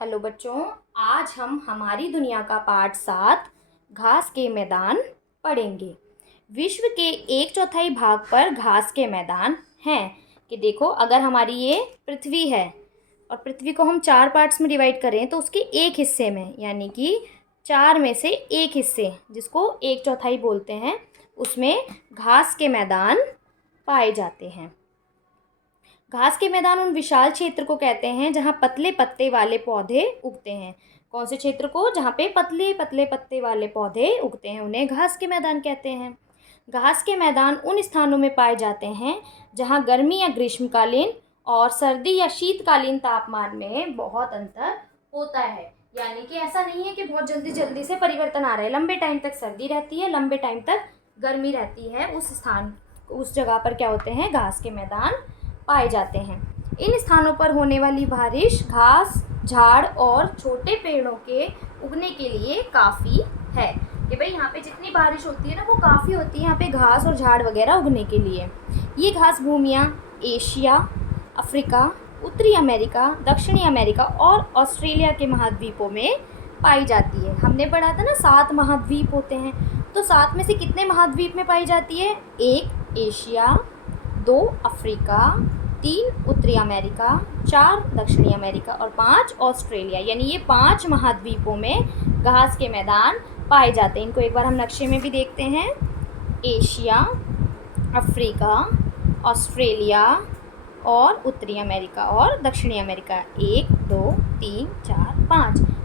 Hello बच्चों, आज हम हमारी दुनिया का पाठ 7 घास के मैदान पढ़ेंगे। विश्व के 1/4 भाग पर घास के मैदान हैं। कि देखो, अगर हमारी ये पृथ्वी है और पृथ्वी को हम 4 पार्ट्स में डिवाइड करें तो उसके एक हिस्से में, यानी कि 4 में से एक हिस्से जिसको 1/4 बोलते हैं, उसमें घास के मैदान पाए जाते हैं। घास के मैदान उन विशाल क्षेत्र को कहते हैं जहाँ पतले पत्ते वाले पौधे उगते हैं। कौन से क्षेत्र को? जहाँ पे पतले पतले पत्ते वाले पौधे उगते हैं, उन्हें घास के मैदान कहते हैं। घास के मैदान उन स्थानों में पाए जाते हैं जहाँ गर्मी या ग्रीष्मकालीन और सर्दी या शीतकालीन तापमान में बहुत अंतर होता है। यानी कि ऐसा नहीं है कि बहुत जल्दी जल्दी से परिवर्तन आ रहा है। लंबे टाइम तक सर्दी रहती है, लंबे टाइम तक गर्मी रहती है। उस जगह पर क्या होते हैं? घास के मैदान पाए जाते हैं। इन स्थानों पर होने वाली बारिश घास, झाड़ और छोटे पेड़ों के उगने के लिए काफ़ी है। कि भाई यहाँ पे जितनी बारिश होती है ना, वो काफ़ी होती है यहाँ पे घास और झाड़ वगैरह उगने के लिए। ये घास भूमियाँ एशिया, अफ्रीका, उत्तरी अमेरिका, दक्षिणी अमेरिका और ऑस्ट्रेलिया के महाद्वीपों में पाई जाती है। हमने पढ़ा था ना 7 महाद्वीप होते हैं, तो 7 में से कितने महाद्वीप में पाई जाती है? 1 एशिया, 2 अफ्रीका, 3 उत्तरी अमेरिका, 4 दक्षिणी अमेरिका और 5 ऑस्ट्रेलिया। यानी ये 5 महाद्वीपों में घास के मैदान पाए जाते हैं। इनको एक बार हम नक्शे में भी देखते हैं। एशिया, अफ्रीका, ऑस्ट्रेलिया और उत्तरी अमेरिका और दक्षिणी अमेरिका। 1 2 3 4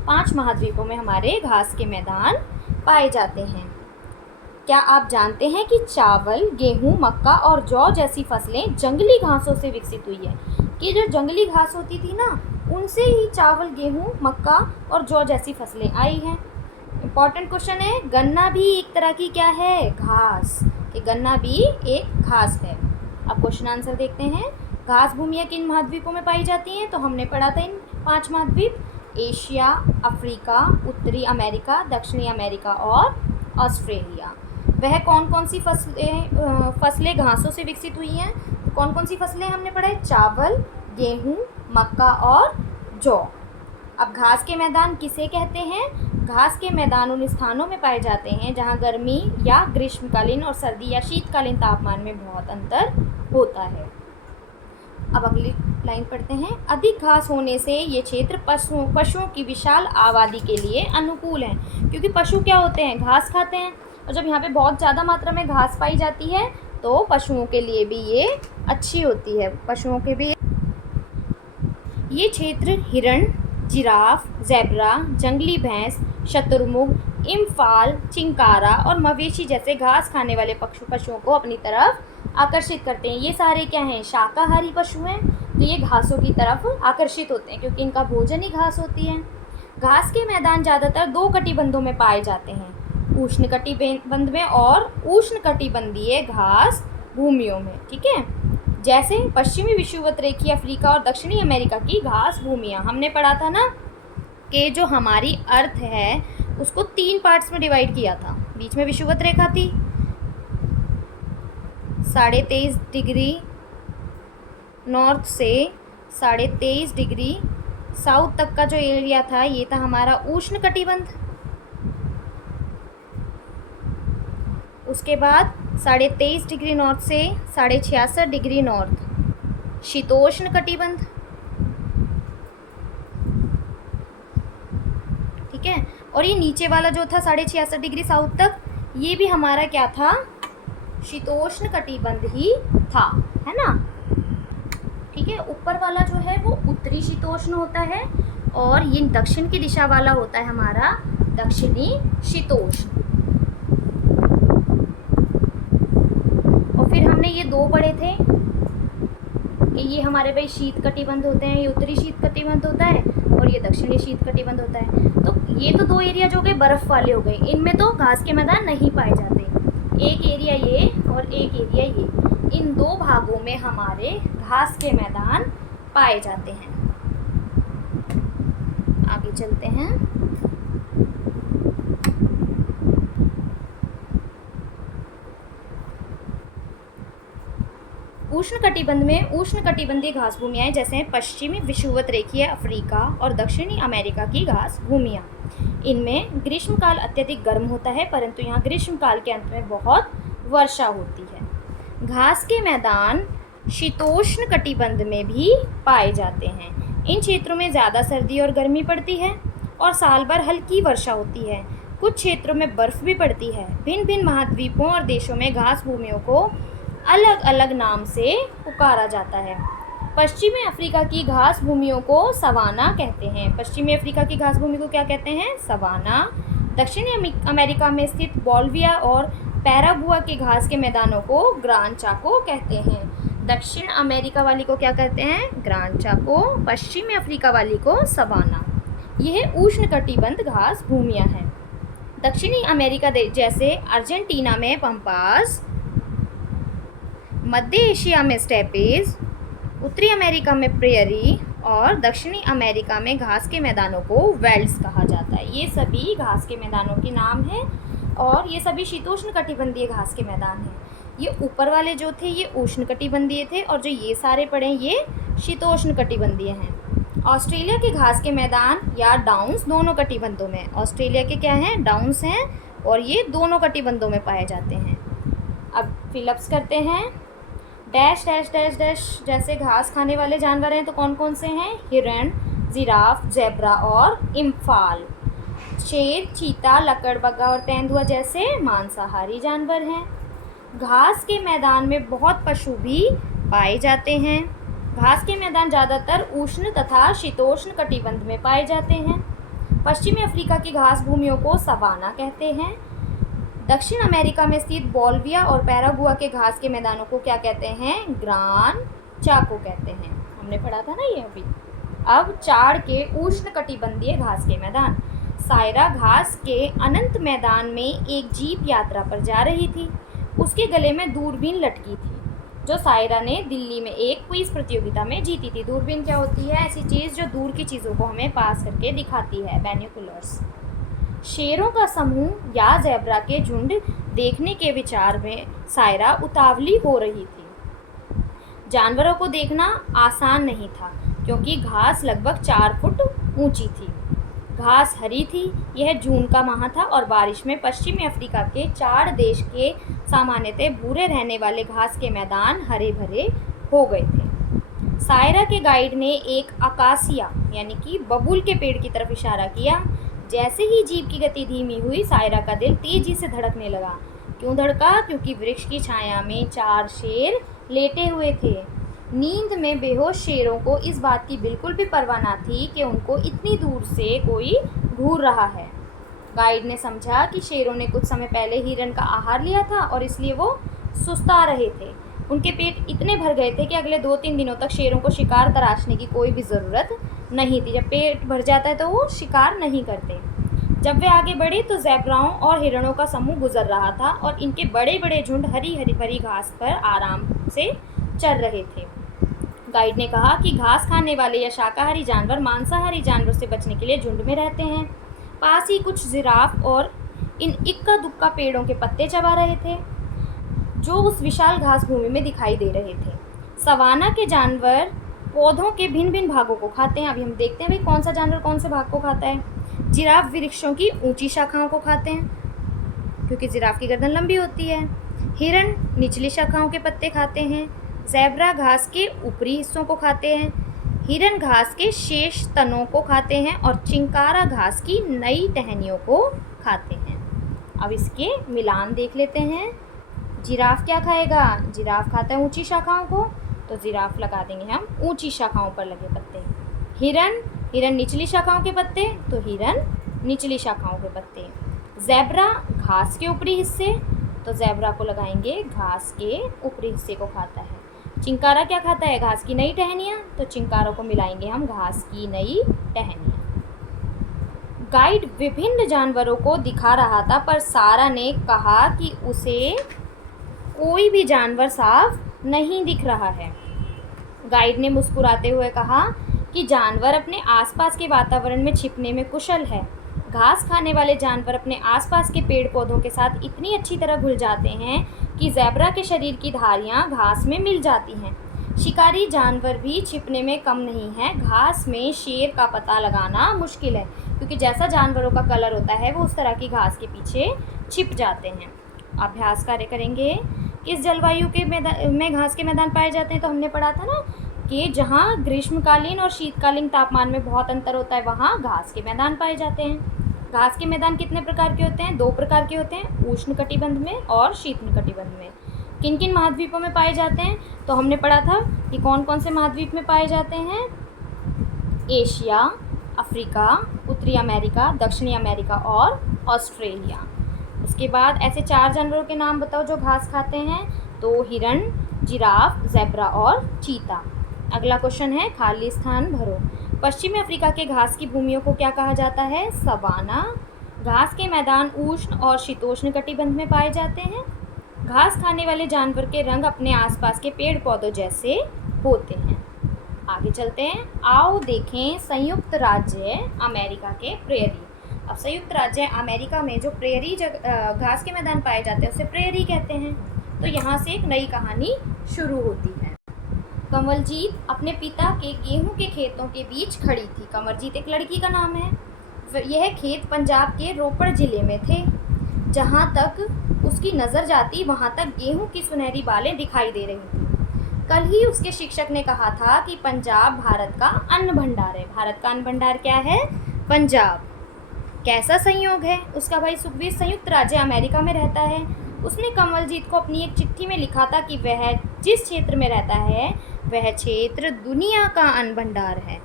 5 महाद्वीपों में हमारे घास के मैदान पाए जाते हैं। क्या आप जानते हैं कि चावल, गेहूं, मक्का और जौ जैसी फसलें जंगली घासों से विकसित हुई है? कि जो जंगली घास होती थी ना, उनसे ही चावल, गेहूं, मक्का और जौ जैसी फसलें आई हैं। इम्पॉर्टेंट क्वेश्चन है। गन्ना भी एक तरह की क्या है? घास। कि गन्ना भी एक घास है। अब क्वेश्चन आंसर देखते हैं। घास भूमियाँ किन महाद्वीपों में पाई जाती हैं? तो हमने पढ़ा था इन 5 महाद्वीप: एशिया, अफ्रीका, उत्तरी अमेरिका, दक्षिणी अमेरिका और ऑस्ट्रेलिया। वह कौन कौन सी फसलें घासों से विकसित हुई हैं? कौन कौन सी फसलें हमने पढ़ा? चावल, गेहूं, मक्का और जौ। अब घास के मैदान किसे कहते हैं? घास के मैदान उन स्थानों में पाए जाते हैं जहां गर्मी या ग्रीष्मकालीन और सर्दी या शीतकालीन तापमान में बहुत अंतर होता है। अब अगली लाइन पढ़ते हैं। अधिक घास होने से ये क्षेत्र पशुओं की विशाल आबादी के लिए अनुकूल है। क्योंकि पशु क्या होते हैं? घास खाते हैं। और जब यहाँ पे बहुत ज़्यादा मात्रा में घास पाई जाती है तो पशुओं के लिए भी ये अच्छी होती है। पशुओं के भी ये क्षेत्र हिरण, जिराफ, ज़ेब्रा, जंगली भैंस, शुतुरमुर्ग, इम्फाल, चिंकारा और मवेशी जैसे घास खाने वाले पशुओं को अपनी तरफ आकर्षित करते हैं। ये सारे क्या हैं? शाकाहारी पशु हैं। तो ये घासों की तरफ आकर्षित होते हैं क्योंकि इनका भोजन ही घास होती है। घास के मैदान ज़्यादातर 2 कटिबंधों में पाए जाते हैं: उष्णकटिबंध में और उष्णकटिबंधीय घास भूमियों में। ठीक है, जैसे पश्चिमी विषुवत रेखीय अफ्रीका और दक्षिणी अमेरिका की घास भूमियाँ। हमने पढ़ा था ना कि जो हमारी अर्थ है उसको 3 पार्ट्स में डिवाइड किया था। बीच में विषुवत रेखा थी, 23.5 डिग्री नॉर्थ से 23.5 डिग्री साउथ तक का जो एरिया था, ये था हमारा उष्णकटिबंध। उसके बाद 23.5 डिग्री नॉर्थ से 66.5 डिग्री नॉर्थ शीतोष्ण कटिबंध। ठीक है, और ये नीचे वाला जो था 66.5 डिग्री साउथ तक, ये भी हमारा क्या था? शीतोष्ण कटिबंध ही था, है ना। ठीक है, ऊपर वाला जो है वो उत्तरी शीतोष्ण होता है और ये दक्षिण की दिशा वाला होता है हमारा दक्षिणी शीतोष्ण। फिर हमने ये 2 पढ़े थे कि ये हमारे भाई शीत कटिबंध होते हैं। ये उत्तरी शीत कटिबंध होता है और ये दक्षिणी शीत कटिबंध होता है। तो ये तो 2 एरिया जो हो गए बर्फ़ वाले हो गए, इनमें तो घास के मैदान नहीं पाए जाते। एक एरिया ये और एक एरिया ये, इन 2 भागों में हमारे घास के मैदान पाए जाते हैं। आगे चलते हैं। उष्णकटिबंध में उष्णकटिबंधीय घास भूमियाँ जैसे पश्चिमी विषुवत-रेखीय अफ्रीका और दक्षिणी अमेरिका की घास भूमियाँ। इनमें ग्रीष्मकाल अत्यधिक गर्म होता है, परंतु यहाँ ग्रीष्मकाल के अंत में बहुत वर्षा होती है। घास के मैदान शीतोष्ण कटिबंध में भी पाए जाते हैं। इन क्षेत्रों में ज़्यादा सर्दी और गर्मी पड़ती है और साल भर हल्की वर्षा होती है। कुछ क्षेत्रों में बर्फ़ भी पड़ती है। भिन्न भिन्न महाद्वीपों और देशों में घास भूमियों को अलग अलग नाम से पुकारा जाता है। पश्चिमी अफ्रीका की घास भूमियों को सवाना कहते हैं। पश्चिमी अफ्रीका की घास भूमि को क्या कहते हैं? सवाना। दक्षिणी अमेरिका में स्थित बोलिविया और पैरागुआ के घास के मैदानों को ग्रान चाको कहते हैं। दक्षिण अमेरिका वाली को क्या कहते हैं? ग्रान चाको। पश्चिमी अफ्रीका वाली को सवाना। यह उष्णकटिबंध घास भूमियाँ हैं। दक्षिणी अमेरिका जैसे अर्जेंटीना में पम्पास, मध्य एशिया में स्टेपेज, उत्तरी अमेरिका में प्रेयरी और दक्षिणी अमेरिका में घास के मैदानों को वेल्ड्स कहा जाता है। ये सभी घास के मैदानों के नाम हैं और ये सभी शीतोष्णकटिबंधीय घास के मैदान हैं। ये ऊपर वाले जो थे ये उष्णकटिबंधीय थे और जो ये सारे पड़े ये शीतोष्णकटिबंधीय हैं। ऑस्ट्रेलिया के घास के मैदान या डाउन्स दोनों कटिबंधों में, ऑस्ट्रेलिया के क्या हैं? डाउन्स हैं और ये दोनों कटिबंधों में पाए जाते हैं। अब फिलअप्स करते हैं। डैश डैश डैश डैश जैसे घास खाने वाले जानवर हैं तो कौन कौन से हैं? हिरण, जिराफ, ज़ेब्रा और इम्फाल। शेर, चीता, लकड़बग्गा और तेंदुआ जैसे मांसाहारी जानवर हैं। घास के मैदान में बहुत पशु भी पाए जाते हैं। घास के मैदान ज़्यादातर उष्ण तथा शीतोष्ण कटिबंध में पाए जाते हैं। पश्चिमी अफ्रीका की घास भूमियों को सवाना कहते हैं। दक्षिण अमेरिका में स्थित बोलिविया और पैरागुआ के घास के मैदानों को क्या कहते हैं? ग्रान चाको कहते हैं। हमने पढ़ा था ना ये अभी। अब चाड़ के उष्णकटिबंधीय घास के मैदान। सायरा घास के अनंत मैदान में एक जीप यात्रा पर जा रही थी। उसके गले में दूरबीन लटकी थी जो सायरा ने दिल्ली में एक क्विज प्रतियोगिता में जीती थी। दूरबीन क्या होती है? ऐसी चीज़ जो दूर की चीज़ों को हमें पास करके दिखाती है, बाइनोकुलर्स। शेरों का समूह या ज़ेब्रा के झुंड देखने के विचार में सायरा उतावली हो रही थी। जानवरों को देखना आसान नहीं था क्योंकि घास लगभग 4 फुट ऊंची थी। घास हरी थी। यह जून का माह था और बारिश में पश्चिमी अफ्रीका के चाड़ देश के सामान्यतः भूरे रहने वाले घास के मैदान हरे भरे हो गए थे। सायरा के गाइड ने एक अकासिया यानी कि बबूल के पेड़ की तरफ इशारा किया। जैसे ही जीप की गति धीमी हुई सायरा का दिल तेजी से धड़कने लगा। क्यों धड़का? क्योंकि वृक्ष की छाया में 4 शेर लेटे हुए थे। नींद में बेहोश शेरों को इस बात की बिल्कुल भी परवाह न थी कि उनको इतनी दूर से कोई घूर रहा है। गाइड ने समझा कि शेरों ने कुछ समय पहले हिरण का आहार लिया था और इसलिए वो सुस्ता रहे थे। उनके पेट इतने भर गए थे कि अगले 2-3 दिनों तक शेरों को शिकार तराशने की कोई भी ज़रूरत नहीं थी। जब पेट भर जाता है तो वो शिकार नहीं करते। जब वे आगे बढ़े तो ज़ेब्राओं और हिरणों का समूह गुजर रहा था और इनके बड़े बड़े झुंड हरी हरी भरी घास पर आराम से चर रहे थे। गाइड ने कहा कि घास खाने वाले या शाकाहारी जानवर मांसाहारी जानवर से बचने के लिए झुंड में रहते हैं। पास ही कुछ जिराफ और इन इक्का दुक्का पेड़ों के पत्ते चबा रहे थे जो उस विशाल घास भूमि में दिखाई दे रहे थे। सवाना के जानवर पौधों के भिन्न भिन्न भागों को खाते हैं। अभी हम देखते हैं भाई कौन सा जानवर कौन से भाग को खाता है। जिराफ वृक्षों की ऊंची शाखाओं को खाते हैं क्योंकि जिराफ की गर्दन लंबी होती है। हिरण निचली शाखाओं के पत्ते खाते हैं। ज़ेब्रा घास के ऊपरी हिस्सों को खाते हैं। हिरण घास के शेष तनों को खाते हैं और चिंकारा घास की नई टहनियों को खाते हैं। अब इसके मिलान देख लेते हैं। जिराफ क्या खाएगा? जिराफ खाता है ऊंची शाखाओं को, तो जिराफ लगा देंगे हम ऊंची शाखाओं पर लगे पत्ते। हिरण निचली शाखाओं के पत्ते, तो हिरण निचली शाखाओं के पत्ते। ज़ेब्रा घास के ऊपरी हिस्से, तो ज़ेब्रा को लगाएंगे घास के ऊपरी हिस्से को खाता है। चिंकारा क्या खाता है? घास की नई टहनियाँ, तो चिंकारों को मिलाएंगे हम घास की नई टहनियाँ। गाइड विभिन्न जानवरों को दिखा रहा था पर सारा ने कहा कि उसे कोई भी जानवर साफ नहीं दिख रहा है। गाइड ने मुस्कुराते हुए कहा कि जानवर अपने आसपास के वातावरण में छिपने में कुशल है। घास खाने वाले जानवर अपने आसपास के पेड़ पौधों के साथ इतनी अच्छी तरह घुल जाते हैं कि ज़ेब्रा के शरीर की धारियाँ घास में मिल जाती हैं। शिकारी जानवर भी छिपने में कम नहीं हैं। घास में शेर का पता लगाना मुश्किल है, क्योंकि जैसा जानवरों का कलर होता है वो उस तरह की घास के पीछे छिप जाते हैं। अभ्यास कार्य करेंगे। किस जलवायु के में घास के मैदान पाए जाते हैं? तो हमने पढ़ा था ना कि जहाँ ग्रीष्मकालीन और शीतकालीन तापमान में बहुत अंतर होता है वहाँ घास के मैदान पाए जाते हैं। घास के मैदान कितने प्रकार के होते हैं? 2 प्रकार के होते हैं, उष्णकटिबंध में और शीतकटिबंध में। किन किन महाद्वीपों में पाए जाते हैं? तो हमने पढ़ा था कि कौन कौन से महाद्वीप में पाए जाते हैं। एशिया, अफ्रीका, उत्तरी अमेरिका, दक्षिणी अमेरिका और ऑस्ट्रेलिया। उसके बाद ऐसे 4 जानवरों के नाम बताओ जो घास खाते हैं। तो हिरण, जिराफ, ज़ेब्रा और चीता। अगला क्वेश्चन है, खाली स्थान भरो। पश्चिमी अफ्रीका के घास की भूमियों को क्या कहा जाता है? सवाना। घास के मैदान उष्ण और शीतोष्ण कटिबंध में पाए जाते हैं। घास खाने वाले जानवर के रंग अपने आसपास के पेड़ पौधों जैसे होते हैं। आगे चलते हैं। आओ देखें संयुक्त राज्य अमेरिका के प्रेयरी। अब संयुक्त राज्य अमेरिका में जो प्रेयरी घास के मैदान पाए जाते हैं उसे प्रेयरी कहते हैं। तो यहाँ से एक नई कहानी शुरू होती है। कंवलजीत अपने पिता के गेहूं के खेतों के बीच खड़ी थी। कंवलजीत एक लड़की का नाम है। यह खेत पंजाब के रोपड़ ज़िले में थे। जहाँ तक उसकी नज़र जाती वहाँ तक गेहूं की सुनहरी बालें दिखाई दे रही थी। कल ही उसके शिक्षक ने कहा था कि पंजाब भारत का अन्न भंडार है। भारत का अन्न भंडार क्या है? पंजाब। कैसा संयोग है, उसका भाई सुखबीर संयुक्त राज्य अमेरिका में रहता है। उसने कंवलजीत को अपनी एक चिट्ठी में लिखा था कि वह जिस क्षेत्र में रहता है वह क्षेत्र दुनिया का अन्न भंडार है।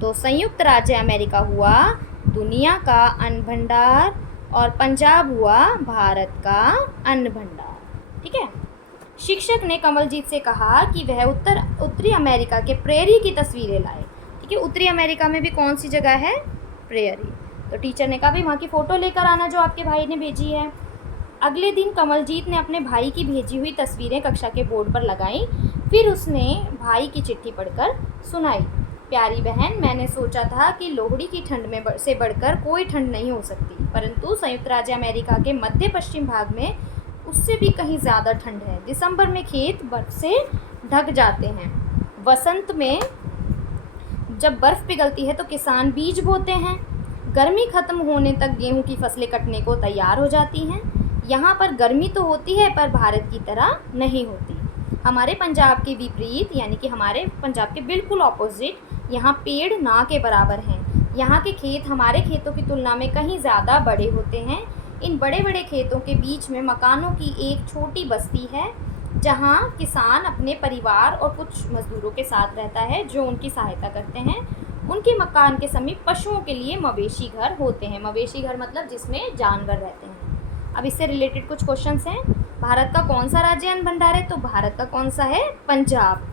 तो संयुक्त राज्य अमेरिका हुआ दुनिया का अन्न भंडार और पंजाब हुआ भारत का अन्न भंडार। ठीक है। शिक्षक ने कंवलजीत से कहा कि वह उत्तरी अमेरिका के प्रेयरी की तस्वीरें लाए। ठीक है, उत्तरी अमेरिका में भी कौन सी जगह है? प्रेयरी। तो टीचर ने कहा भी वहाँ की फ़ोटो लेकर आना जो आपके भाई ने भेजी है। अगले दिन कंवलजीत ने अपने भाई की भेजी हुई तस्वीरें कक्षा के बोर्ड पर लगाई। फिर उसने भाई की चिट्ठी पढ़कर सुनाई। प्यारी बहन, मैंने सोचा था कि लोहड़ी की ठंड में से बढ़कर कोई ठंड नहीं हो सकती, परंतु संयुक्त राज्य अमेरिका के मध्य पश्चिम भाग में उससे भी कहीं ज़्यादा ठंड है। दिसंबर में खेत बर्फ़ से ढक जाते हैं। वसंत में जब बर्फ़ पिघलती है तो किसान बीज बोते हैं। गर्मी ख़त्म होने तक गेहूं की फसलें कटने को तैयार हो जाती हैं। यहाँ पर गर्मी तो होती है पर भारत की तरह नहीं होती। हमारे पंजाब के विपरीत, यानी कि हमारे पंजाब के बिल्कुल ऑपोजिट, यहाँ पेड़ ना के बराबर हैं। यहाँ के खेत हमारे खेतों की तुलना में कहीं ज़्यादा बड़े होते हैं। इन बड़े बड़े खेतों के बीच में मकानों की एक छोटी बस्ती है जहाँ किसान अपने परिवार और कुछ मज़दूरों के साथ रहता है जो उनकी सहायता करते हैं। उनके मकान के समीप पशुओं के लिए मवेशी घर होते हैं। मवेशी घर मतलब जिसमें जानवर रहते हैं। अब इससे रिलेटेड कुछ क्वेश्चंस हैं। भारत का कौन सा राज्य अन्न भंडार है? तो भारत का कौन सा है? पंजाब।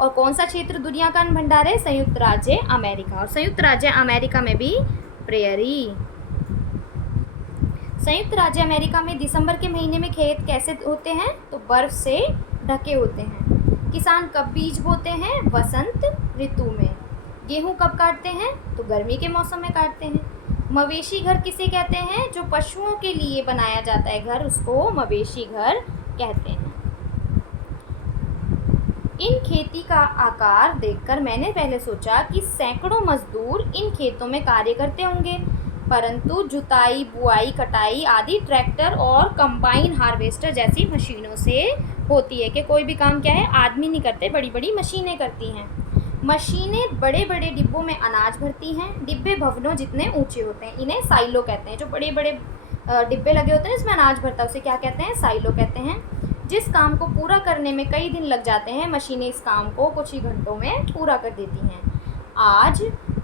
और कौन सा क्षेत्र दुनिया का अन्न भंडार है? संयुक्त राज्य अमेरिका। और संयुक्त राज्य अमेरिका में भी प्रेयरी। संयुक्त राज्य अमेरिका में दिसंबर के महीने में खेत कैसे होते हैं? तो बर्फ़ से ढके होते हैं। किसान कब बीज बोते हैं? वसंत ऋतु में। गेहूं कब काटते हैं? तो गर्मी के मौसम में काटते हैं। मवेशी घर किसे कहते हैं? जो पशुओं के लिए बनाया जाता है घर, उसको मवेशी घर कहते हैं। इन खेती का आकार देखकर मैंने पहले सोचा कि सैकड़ों मजदूर इन खेतों में कार्य करते होंगे, परंतु जुताई, बुआई, कटाई आदि ट्रैक्टर और कंबाइन हार्वेस्टर जैसी मशीनों से होती है। कि कोई भी काम क्या है आदमी नहीं करते, बड़ी बड़ी मशीनें करती हैं। मशीनें बड़े बड़े डिब्बों में अनाज भरती हैं। डिब्बे भवनों जितने ऊंचे होते हैं, इन्हें साइलो कहते हैं। जो बड़े बड़े डिब्बे लगे होते हैं जिसमें अनाज भरता है उसे क्या कहते हैं? साइलो कहते हैं। जिस काम को पूरा करने में कई दिन लग जाते हैं, मशीनें इस काम को कुछ ही घंटों में पूरा कर देती हैं। आज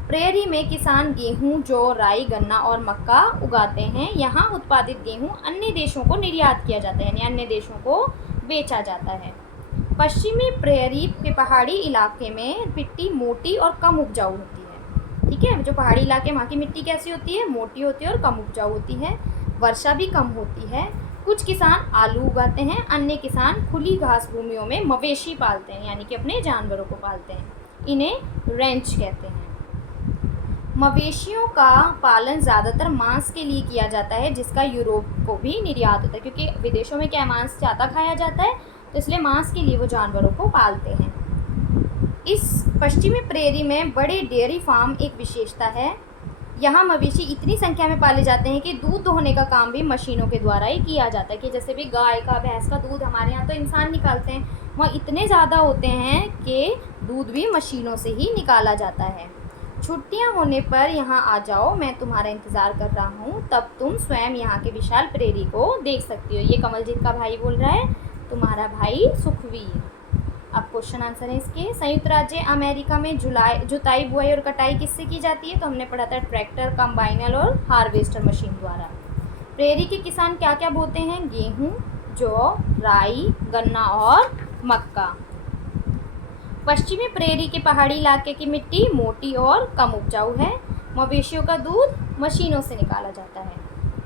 प्रेयरी में किसान गेहूं, जौ, राई, गन्ना और मक्का उगाते हैं। यहाँ उत्पादित गेहूं अन्य देशों को निर्यात किया जाता है, यानी अन्य देशों को बेचा जाता है। पश्चिमी प्रेयरी के पहाड़ी इलाके में मिट्टी मोटी और कम उपजाऊ होती है। ठीक है, जो पहाड़ी इलाके वहाँ की मिट्टी कैसी होती है? मोटी होती है और कम उपजाऊ होती है। वर्षा भी कम होती है। कुछ किसान आलू उगाते हैं, अन्य किसान खुली घास भूमियों में मवेशी पालते हैं, यानी कि अपने जानवरों को पालते हैं। इन्हें रेंच कहते हैं। मवेशियों का पालन ज़्यादातर मांस के लिए किया जाता है, जिसका यूरोप को भी निर्यात होता है, क्योंकि विदेशों में क्या मांस ज़्यादा खाया जाता है, तो इसलिए मांस के लिए वो जानवरों को पालते हैं। इस पश्चिमी प्रेरी में बड़े डेयरी फार्म एक विशेषता है। यहाँ मवेशी इतनी संख्या में पाले जाते हैं कि दूध दोहने का काम भी मशीनों के द्वारा ही किया जाता है, कि जैसे भी गाय का, भैंस का दूध हमारे यहाँ तो इंसान निकालते हैं, वहाँ इतने ज़्यादा होते हैं कि दूध भी मशीनों से ही निकाला जाता है। छुट्टियाँ होने पर यहाँ आ जाओ, मैं तुम्हारा इंतज़ार कर रहा हूँ, तब तुम स्वयं यहाँ के विशाल प्रेरी को देख सकती हो। ये कमलजीत का भाई बोल रहा है, तुम्हारा भाई सुखवीर। अब क्वेश्चन आंसर है इसके। संयुक्त राज्य अमेरिका में जुताई, बुआई और कटाई किससे की जाती है? तो हमने पढ़ा था ट्रैक्टर, कंबाइनर और हार्वेस्टर मशीन द्वारा। प्रेरी के किसान क्या क्या बोते हैं? गेहूँ, जौ, राई, गन्ना और मक्का। पश्चिमी प्रेरी के पहाड़ी इलाके की मिट्टी मोटी और कम उपजाऊ है। मवेशियों का दूध मशीनों से निकाला जाता है।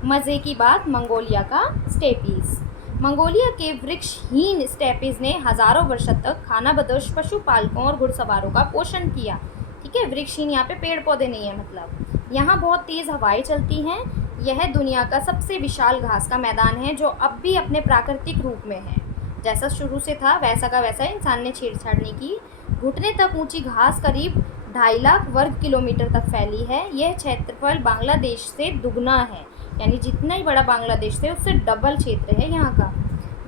मज़े की बात, मंगोलिया का स्टेपीज़। मंगोलिया के वृक्षहीन स्टेपीज़ ने हज़ारों वर्ष तक खानाबदोश पशुपालकों और घुड़सवारों का पोषण किया। ठीक है, वृक्षहीन यहाँ पे पेड़ पौधे नहीं है, मतलब यहाँ बहुत तेज़ हवाएं चलती हैं। यह दुनिया का सबसे विशाल घास का मैदान है, जो अब भी अपने प्राकृतिक रूप में है। जैसा शुरू से था वैसा का वैसा इंसान ने छेड़छाड़ नहीं की। घुटने तक ऊंची घास करीब 2.5 लाख वर्ग किलोमीटर तक फैली है। यह क्षेत्रफल बांग्लादेश से दुगना है, यानी जितना ही बड़ा बांग्लादेश से उससे डबल क्षेत्र है यहाँ का।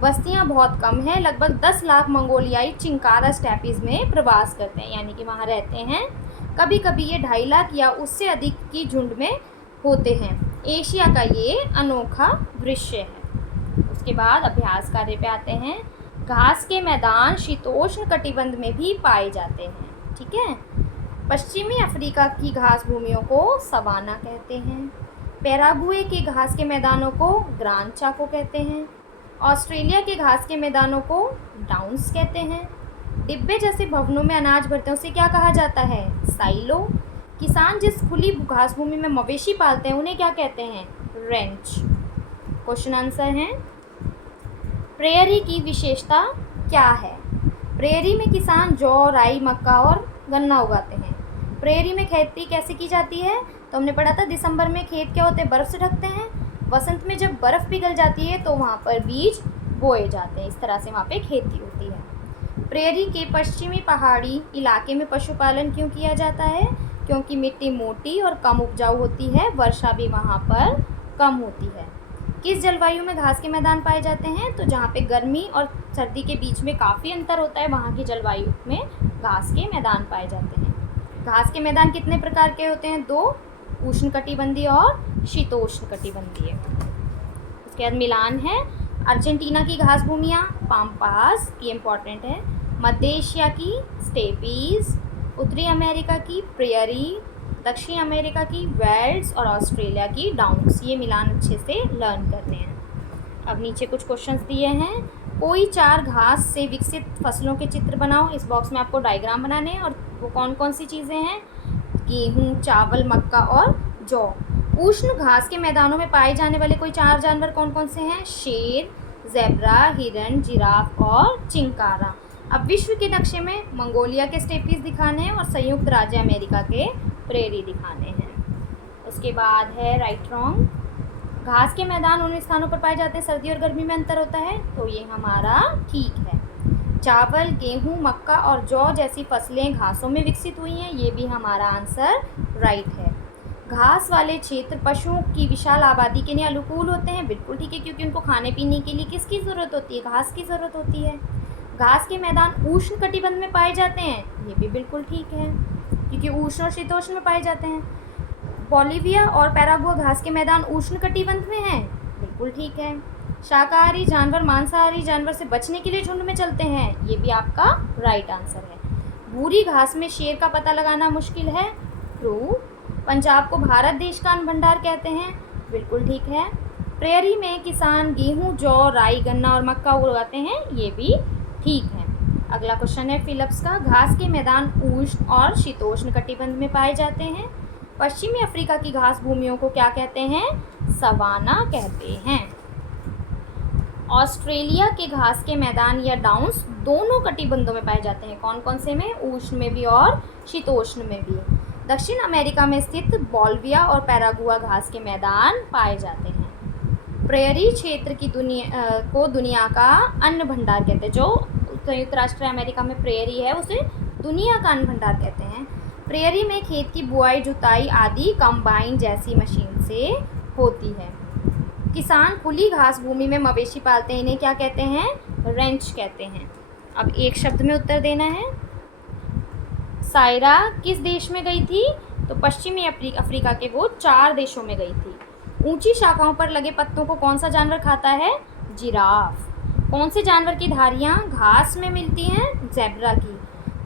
बस्तियाँ बहुत कम है, लगभग 10 लाख मंगोलियाई चिंकारा स्टेपीज़ में प्रवास करते हैं, यानी कि वहाँ रहते हैं। कभी कभी ये 2.5 लाख या उससे अधिक की झुंड में होते हैं। एशिया का ये अनोखा दृश्य है। उसके बाद अभ्यास कार्य पे आते हैं। घास के मैदान शीतोष्ण कटिबंध में भी पाए जाते हैं। ठीक है, पश्चिमी अफ्रीका की घास भूमियों को सवाना कहते हैं। पैराग्वे के घास के मैदानों को ग्रान चाको कहते हैं। ऑस्ट्रेलिया के घास के मैदानों को डाउन्स कहते हैं। डिब्बे जैसे भवनों में अनाज भरते हैं, उसे क्या कहा जाता है? साइलो। किसान जिस खुली घास भूमि में मवेशी पालते हैं उन्हें क्या कहते हैं? रेंच। क्वेश्चन आंसर है। प्रेयरी की विशेषता क्या है? प्रेयरी में किसान जौ, राई, मक्का और गन्ना उगाते हैं। प्रेयरी में खेती कैसे की जाती है? तो हमने पढ़ा था दिसंबर में खेत क्या होते हैं? बर्फ़ से ढकते हैं। वसंत में जब बर्फ़ पिघल जाती है तो वहाँ पर बीज बोए जाते हैं। इस तरह से वहाँ पे खेती होती है। प्रेयरी के पश्चिमी पहाड़ी इलाके में पशुपालन क्यों किया जाता है? क्योंकि मिट्टी मोटी और कम उपजाऊ होती है, वर्षा भी वहाँ पर कम होती है। किस जलवायु में घास के मैदान पाए जाते हैं? तो जहाँ पे गर्मी और सर्दी के बीच में काफ़ी अंतर होता है, वहाँ की जलवायु में घास के मैदान पाए जाते हैं। घास के मैदान कितने प्रकार के होते हैं? 2, उष्णकटिबंधीय और शीतोष्णकटिबंधीय। उसके बाद मिलान है। अर्जेंटीना की घास भूमियाँ पाम्पास, ये इम्पॉर्टेंट है। मध्य एशिया की स्टेपीज़, उत्तरी अमेरिका की प्रेयरी, दक्षिण अमेरिका की वेल्ड्स और ऑस्ट्रेलिया की डाउन्स। ये मिलान अच्छे से लर्न करने हैं। अब नीचे कुछ क्वेश्चंस दिए हैं। कोई 4 घास से विकसित फसलों के चित्र बनाओ। इस बॉक्स में आपको डायग्राम बनाने हैं, और वो कौन कौन सी चीज़ें हैं? गेहूँ, चावल, मक्का और जौ। उष्ण घास के मैदानों में पाए जाने वाले कोई 4 जानवर कौन कौन से हैं? शेर, ज़ेब्रा, हिरन, जिराफ और चिंकारा। अब विश्व के नक्शे में मंगोलिया के स्टेपीज़ दिखाने हैं और संयुक्त राज्य अमेरिका के प्रेरी दिखाने हैं। उसके बाद है राइट रॉन्ग। घास के मैदान उन स्थानों पर पाए जाते हैं सर्दी और गर्मी में अंतर होता है, तो ये हमारा ठीक है। चावल, गेहूँ, मक्का और जौ जैसी फसलें घासों में विकसित हुई हैं, ये भी हमारा आंसर राइट है। घास वाले क्षेत्र पशुओं की विशाल आबादी के लिए अनुकूल होते हैं, बिल्कुल ठीक है, क्योंकि उनको खाने पीने के लिए किसकी ज़रूरत होती है? घास की ज़रूरत होती है। घास के मैदान उष्ण कटिबंध में पाए जाते हैं, ये भी बिल्कुल ठीक है, क्योंकि उष्ण और शीतोष्ण में पाए जाते हैं। बोलिविया और पैराग्वे घास के मैदान उष्ण कटिबंध में हैं, बिल्कुल ठीक है। शाकाहारी जानवर मांसाहारी जानवर से बचने के लिए झुंड में चलते हैं, ये भी आपका राइट आंसर है। भूरी घास में शेर का पता लगाना मुश्किल है, ट्रू। पंजाब को भारत देश का अन्न भंडार कहते हैं, बिल्कुल ठीक है। प्रेयरी में किसान गेहूँ, जौ, राई, गन्ना और मक्का उगाते हैं, ये भी ठीक है। अगला क्वेश्चन है फिलिप्स का। घास के मैदान उष्ण और शीतोष्ण कटिबंध में पाए जाते हैं। पश्चिमी अफ्रीका की घास भूमियों को क्या कहते हैं? सवाना कहते हैं। ऑस्ट्रेलिया के घास के मैदान या डाउन्स दोनों कटिबंधों में पाए जाते हैं। कौन कौन से में? उष्ण में भी और शीतोष्ण में भी। दक्षिण अमेरिका में स्थित बोलिविया और पैरागुआ घास के मैदान पाए जाते हैं। प्रेयरी क्षेत्र की दुनिया का अन्न भंडार कहते हैं। जो संयुक्त राष्ट्र अमेरिका में प्रेयरी है उसे दुनिया का अन्न भंडार कहते हैं। प्रेयरी में खेत की बुआई, जुताई आदि कंबाइन जैसी मशीन से होती है। किसान खुली घास भूमि में मवेशी पालते हैं, इन्हें क्या कहते हैं? रेंच कहते हैं। अब एक शब्द में उत्तर देना है। सायरा किस देश में गई थी? तो पश्चिमी अफ्रीका के वो 4 देशों में गई थी। ऊंची शाखाओं पर लगे पत्तों को कौन सा जानवर खाता है? जिराफ। कौन से जानवर की धारियां घास में मिलती हैं? ज़ेब्रा की।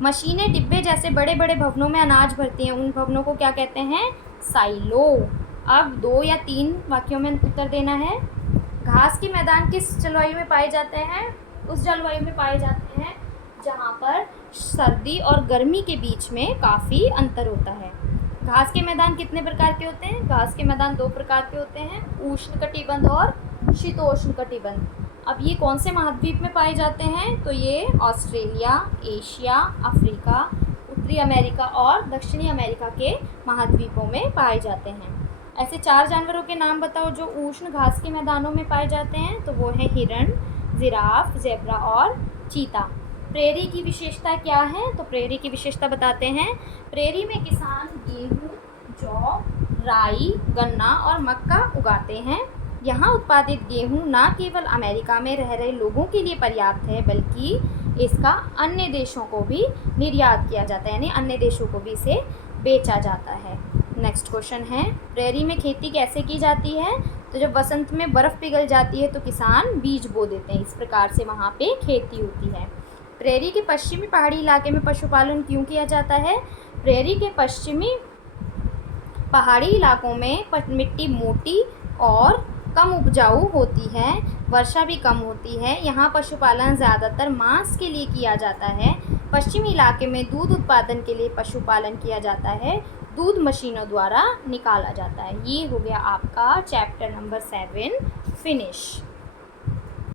मशीनें डिब्बे जैसे बड़े बड़े भवनों में अनाज भरती हैं, उन भवनों को क्या कहते हैं? साइलो। अब 2 या 3 वाक्यों में उत्तर देना है। घास के मैदान किस जलवायु में पाए जाते हैं? उस जलवायु में पाए जाते हैं जहाँ पर सर्दी और गर्मी के बीच में काफ़ी अंतर होता है। घास के मैदान कितने प्रकार के होते हैं? घास के मैदान 2 प्रकार के होते हैं, उष्णकटिबंध और शीतोष्णकटिबंध। अब ये कौन से महाद्वीप में पाए जाते हैं? तो ये ऑस्ट्रेलिया, एशिया, अफ्रीका, उत्तरी अमेरिका और दक्षिणी अमेरिका के महाद्वीपों में पाए जाते हैं। ऐसे 4 जानवरों के नाम बताओ जो उष्ण घास के मैदानों में पाए जाते हैं। तो वो है हिरण, जिराफ, ज़ेब्रा और चीता। प्रेयरी की विशेषता क्या है? तो प्रेयरी की विशेषता बताते हैं। प्रेयरी में किसान गेहूँ, जौ, राई, गन्ना और मक्का उगाते हैं। यहाँ उत्पादित गेहूँ न केवल अमेरिका में रह रहे लोगों के लिए पर्याप्त है, बल्कि इसका अन्य देशों को भी निर्यात किया जाता है, यानी अन्य देशों को भी इसे बेचा जाता है। नेक्स्ट क्वेश्चन है, प्रेयरी में खेती कैसे की जाती है? तो जब वसंत में बर्फ़ पिघल जाती है तो किसान बीज बो देते हैं। इस प्रकार से वहाँ पे खेती होती है। प्रेयरी के पश्चिमी पहाड़ी इलाके में पशुपालन क्यों किया जाता है? प्रेयरी के पश्चिमी पहाड़ी इलाकों में मिट्टी मोटी और कम उपजाऊ होती है, वर्षा भी कम होती है। यहाँ पशुपालन ज़्यादातर मांस के लिए किया जाता है। पश्चिमी इलाके में दूध उत्पादन के लिए पशुपालन किया जाता है, दूध मशीनों द्वारा निकाला जाता है। ये हो गया आपका चैप्टर नंबर 7 फिनिश।